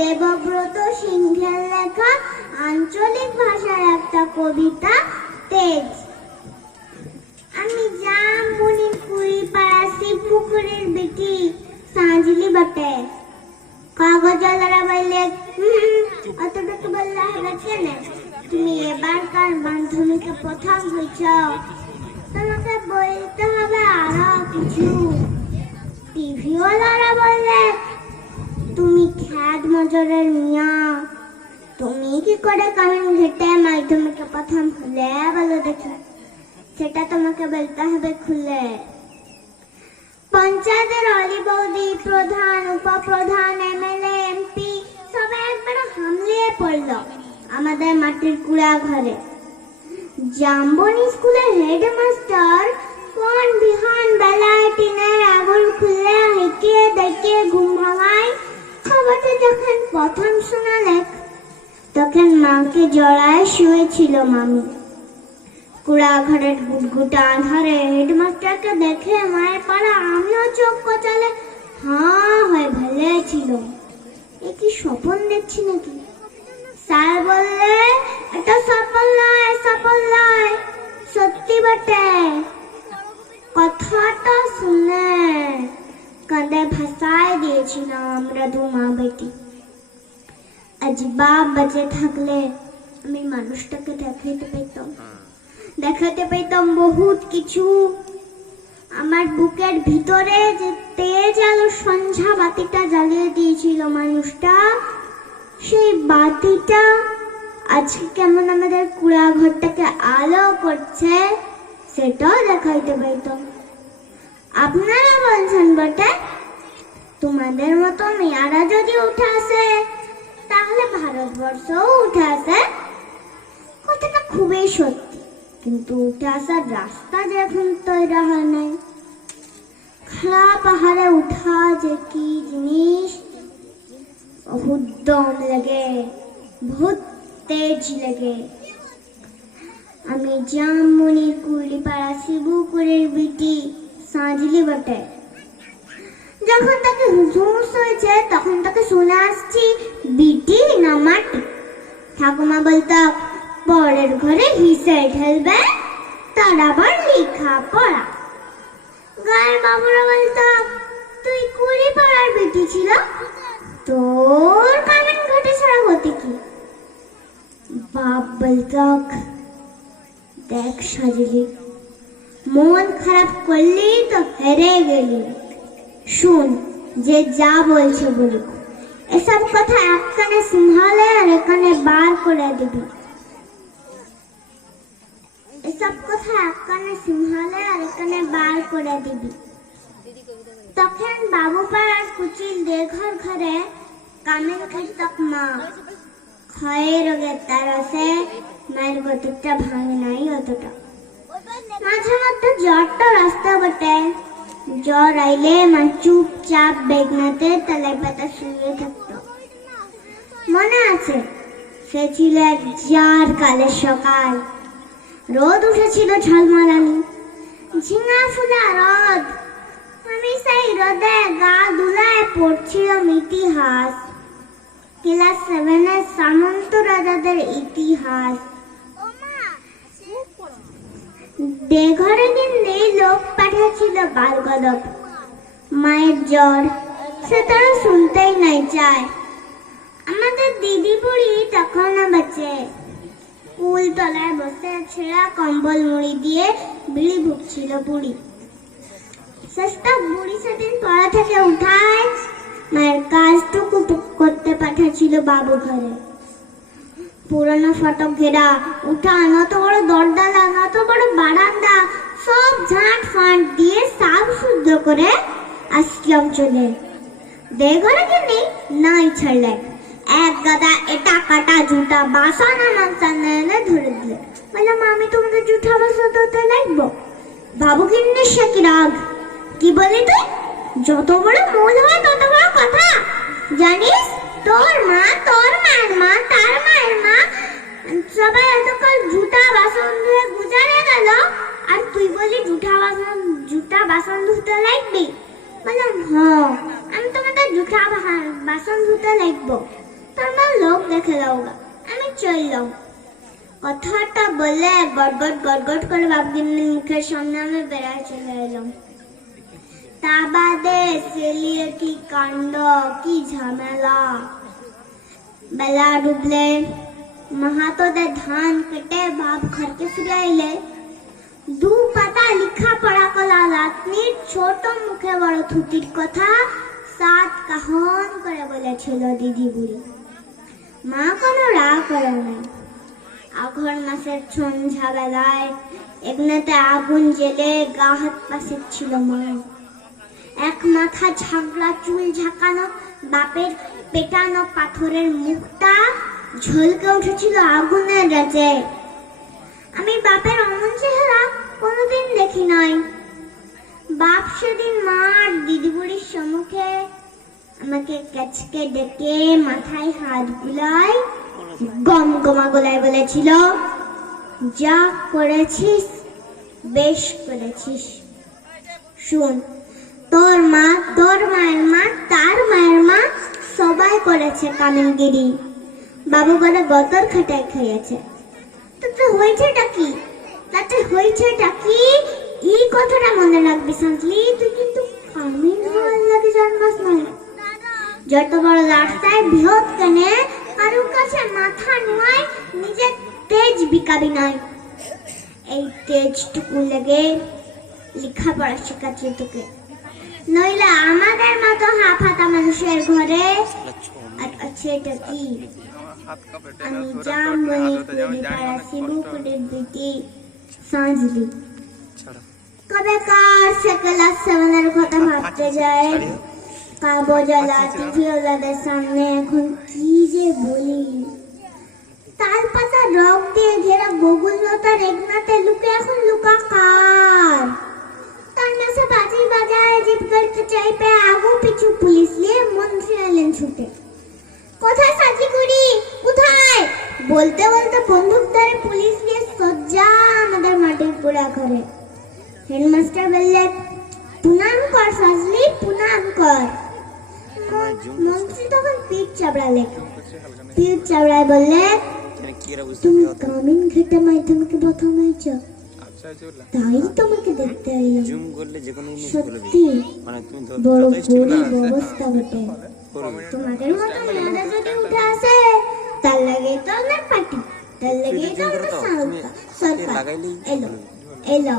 দেবব্রত সিংহের লেখা আঞ্চলিক ভাষার একটা কবিতা তেজ। আমি জামবনি কুড়িপাড়া শিবপুকুরের বেটি সাঁঝলি বটে। কাগজওয়ালারা বললে অতটুকু বললে হবে কেন? তুমি এবারকার মাধ্যমিকে প্রথম হয়েছ, তোমাকে বলতে হবে আরো কিছু। টিভিওয়ালারা বললে তুমি খ্যাত মজরের মিয়া, তুমি কি করে কমেন্ট ঘেটে মাধ্যমিকে প্রথম হলে বলো দেখি, সেটা তোমাকে বলতে হবে খুলে। পঞ্চায়েতের অলি বৌদি, প্রধান, উপপ্রধান, এমএলএ, এমপি সবাই একবার হামলিয়ে পড়লো আমাদের মাটির কুড়া ঘরে। জামবনি স্কুলের হেডমাস্টার কোন বিহান বেলায় টিনের আগুন খুলে হেঁকিয়ে দেখিয়ে ঘুম ভাঙায়। খবরটা যখন প্রথম শোনালেন তখন মাকে জড়ায় শুয়েছিল মামি। কুড়া ঘরের গুটগুটা আধারে হেডমাস্টারকে দেখে মায়ের পাড়া আমিও চোখ কচালে হাঁ হয়ে ভেলে ছিল। এ কি স্বপ্ন দেখছি নাকি? স্যার বললে এটা সফল নয়, সত্যি বটে। কথাটা শুনে কাঁধে ভাসায় দিয়েছিলাম আমরা দু মা বেটি। আজ বাপ বেঁচে থাকলে আমি মানুষটাকে দেখাতে পেতাম বহুত কিছু। আমার বুকের ভিতরে যে তেজ আলো সন্ধ্যা বাতিটা জ্বালিয়ে দিয়েছিল মানুষটা, সেই বাতিটা আজকে কেমন আমাদের কুড়া ঘরটাকে আলো করছে সেটাও দেখাইতে পাইতাম। আপনারা বলছেন বটে তোমাদের মতো মেয়ারা যদি উঠে আসে তাহলে ভারতবর্ষও উঠে আসে। কথাটা খুবই সত্যি, কিন্তু উঠে আসার রাস্তা যে এখন তৈরি হয় নাই। খাড়া পাহাড়ে উঠা যে কি জিনিস, বহুত দম লাগে, বহুত তেজ লাগে। আমি জামবনির কুড়িপাড়া শিবপুকুরের বিটি সাঁঝলি বটে। যখন তাকে হুঁশ হয়েছে তখন তাকে শুনে আসছি বিটি না মাটি। ঠাকুমা বলতো পরের ঘরে হিসে ঢেলবে, তার আবার লেখা পড়া। গায়ের বাবুরা বলতো তুই কুড়িপাড়ার বিটি ছিল, তোর কামেন ঘটে ছাড়া গতি কি? বাপ বলতো দেখ সাজলি, মন খারাপ করলি তো হেরে গেলি। শুন, যে যা বলছে বলুক, এসব কথা এক কানে সিংহালে আর এক কানে বার করে দিবি। এসব কথা এক কানে সিংহালে আর এক কানে বার করে দিবি। তখন বাবু পাড়ার কুচিল দেঘর ঘরে কামেন খাইতক মা। ক্ষয়ে রোগের তারসে মায়ের গতিটা ভাঙে নাই অতটা। মাঝে মধ্যে জ্বরটা রাস্তা বটে। জ্বর আইলে মা চুপচাপ বেগনাতে তলায় পাতা শুয়ে থাকতো। মনে আছে সে ছিল এক জার কালের সকাল। রোদ উঠেছিল ঝলমলানি, ঝিঙা ফুলা রোদ। আমি সেই রোদে গা দুলায় পড়ছিলাম ইতিহাস, ক্লাস 7-এর সামন্ত রাজাদের ইতিহাস। দেঘরে গিয়ে লোক পাঠিয়েছিল বালগদব। মায়ের জ্বর, সে তারা শুনতেই নাই চায়। আমাদের দিদি বুড়ি তখনও বাঁচে। কুল তলায় বসে ছেঁড়া কম্বল মুড়ি দিয়ে বিড়ি ভুগছিল বুড়ি। সস্তা বুড়ি সেদিন পড়া থেকে উঠায় মায়ের কাজটুকু করতে পাঠাচ্ছিল বাবু ঘরে। পুরনো ফটক ঘেরা উঠান, অত বড় দরজা লাগা, অত বড় বারান্দা, সব ঝাঁট ফাঁট দিয়ে সাব শুদ্ধ করে আসলাম চলে। দেঘরে কিনে নাই ছাড়লে এক গাদা এটা কাটা জুটা বাসন আমার সামনে এনে ধরে দিলে। বললাম আমি তোমাদের জুঠা বাসন ধরতে লাগবো? বাবু কিনে সে কি রাগ, কি বলি তুই? যত বড় মূল হয় তত বড় কথা, জানিস? তোর মা, তোর মায়ের মা, তার মায়ের মা সবাই এতকাল জুটা বাসন ধুয়ে গুজারে গেল, আর তুই বলি জুটা বাসন ধুতে লাগবি? বললাম হ্যাঁ, আমি তোমাদের জুটা বাসন ধুতে লাগবো। তোমার লোক দেখে যাওগা, আমি চললাম। কথাটা বলে গড়গড় গড়গড় করে বাপগিন্নির মুখের সামনে আমি বেড়ায় চলে এলাম। তা বাদে সেলিয়ে কি কাণ্ড, কি ঝামেলা। বেলা ডুবলে মাহাতোদের ধান কেটে বাপ ঘরকে ফিরে আইলে। দু পাতা লিখা পড়া কলা রাত্রির ছোট মুখে বড় থুতির কথা 7 কাহন করে বলেছিল দিদি বুড়ি। মা কোনো রাগ করে নাই। আঘর মাসের সন্ধ্যা বেলায় এগনাতে আগুন জেলে গা হাত পা সেঁকছিল মা। এক মাথা ঝাগড়া চুল ঝাঁকানো বাপের পেটানো পাথরের মুখটা ঝলকে উঠেছিল আগুনের রাজে। আমি বাপের অমন চেহারা কোনোদিন দেখি নাই। বাপ সেদিন মার দিদি বুড়ির সম্মুখে আমাকে কাছকে ডেকে মাথায় হাত বুলায় গম গমা গলায় বলেছিল, যা করেছিস বেশ করেছিস। শুন, তোর মা, তোর মায়ের মা, তার মায়ের মা সবাই করেছে কামিনগিরি। বাবু বলে গতর খাটায় খেয়েছে। তাতে হয়েছেটা কি? তাতে হয়েছেটা কি? এই কথাটা মনে রাখবি সাঁতলি। তুই কিন্তু কামিন হওয়ার লাগে জন্মাস নয়। যত বড় রাস্তায় বৃহৎ কেনে কারোর কাছে মাথা নয়, নিজের তেজ বিকাবি নয়। এই তেজটুকু লেগে লেখাপড়া শেখাচ্ছি তোকে, নইলে আমাদের মতো হাফাতা মানুষের ঘরে আর আছে এটা কি? আমি জামবনি কুড়ি পাড়া শিবুকুড়ির বিটি সাঁঝলি। কবে কার সে ক্লাস 7 কথা ভাবতে যায়। কাগজওয়ালা টিভিওয়ালাদের সামনে এখন কি যে বলি। তাল পাতা রক দিয়ে ঘেরা বগুল লতার একনাতে লুকে এখন লুকা কার। তার মেসে বাজি বাজায় জিপ করতে চাইবে আগু পিছু পুলিশ নিয়ে মন্ত্রী এলেন ছুটে। কোথায় সাজি কুড়ি, কোথায়? বলতে বলতে বন্দুক ধরে পুলিশ নিয়ে সজ্জা আমাদের মাটির পোড়া করে। হেডমাস্টার বললেন, প্রণাম কর সাজলি, প্রণাম কর। মন্ত্রী তখন পিঠ চাপড়ালেন। পিঠ চাপড়ায় বললে, তুমি কামিন ঘেটে মাধ্যমিকে প্রথম হয়েছ, তাই তোমাকে দেখতে এলাম। সত্যি বড় গরিব অবস্থা বটে। তোমাদের মতো মেয়েরা যদি উঠে আসে, তার লাগে তো আমার পার্টি, তার লাগে তো আমার সরকার। এলো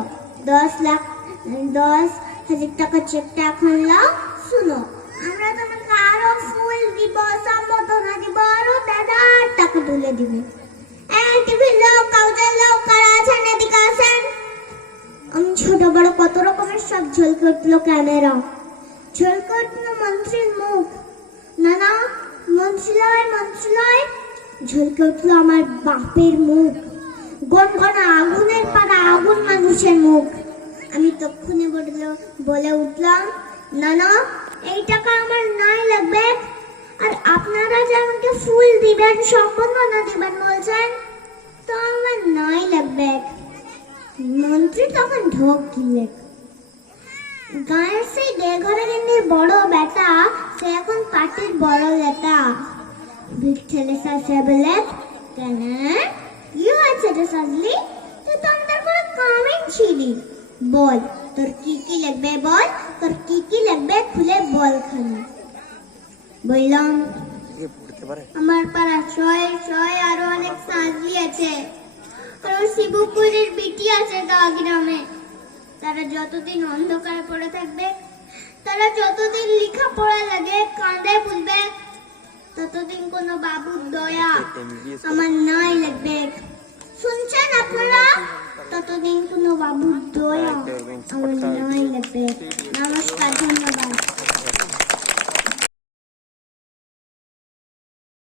10,00,000 টাকা চেকটা এখন লাও। শুনো, আমরা তোমাকে আরো ফুল দিব, সম্বর্ধনা দিব, আরো দাদার টাকা তুলে দিব। টিভির লোক, কাগজের লোক কারা আছেন এদিকে আসেন। আমি ছোট বড় কত রকমের সব ঝলকে উঠলো ক্যামেরা, ঝলকে উঠলো মন্ত্রীর মুখ। না না, মন্ত্রীলয় মন্ত্রীলয়, ঝলকে উঠলো আমার বাপের মুখ। গনগনা আগুনের পাড়া আগুন মানুষের মুখ। আমি তক্ষুনি বলে উঠলাম, না না, এই টাকা আমার নাই লাগবে। আর আপনারা যে আমাকে ফুল দিবেন, সম্বর্ধনা দিবেন বলছেন, তো আমার নাই লাগবে। মন্ত্রী তখন ঢোক গিলে। গায়ের সেই দেঘরে গিন্নির বড় বেটা, সে এখন পার্টির বড় নেতা। ভিড় ঠেলে সাজে বলে, কেন কি হয়েছে রে সাজলি? তুই তো আমাদের পুরো কামিন ছিলি। বল তোর কি কি লাগবে, বল তোর কি কি লাগবে, খুলে বল খালি। বললাম, আমার পাড়া ছয় আরো অনেক সাজলি আছে, কারণ শিবপুরের বিটি আছে গ্রামে। তারা যতদিন অন্ধকারে পড়ে থাকবে, তারা যতদিন লেখা পড়া লাগে কাঁদে বুঝবে, ততদিন কোনো বাবুর দয়া আমার নাই লাগবে। শুনছেন আপনারা? ততদিন কোনো বাবুর দয়া আমার নাই লাগবে। নমস্কার, ধন্যবাদ।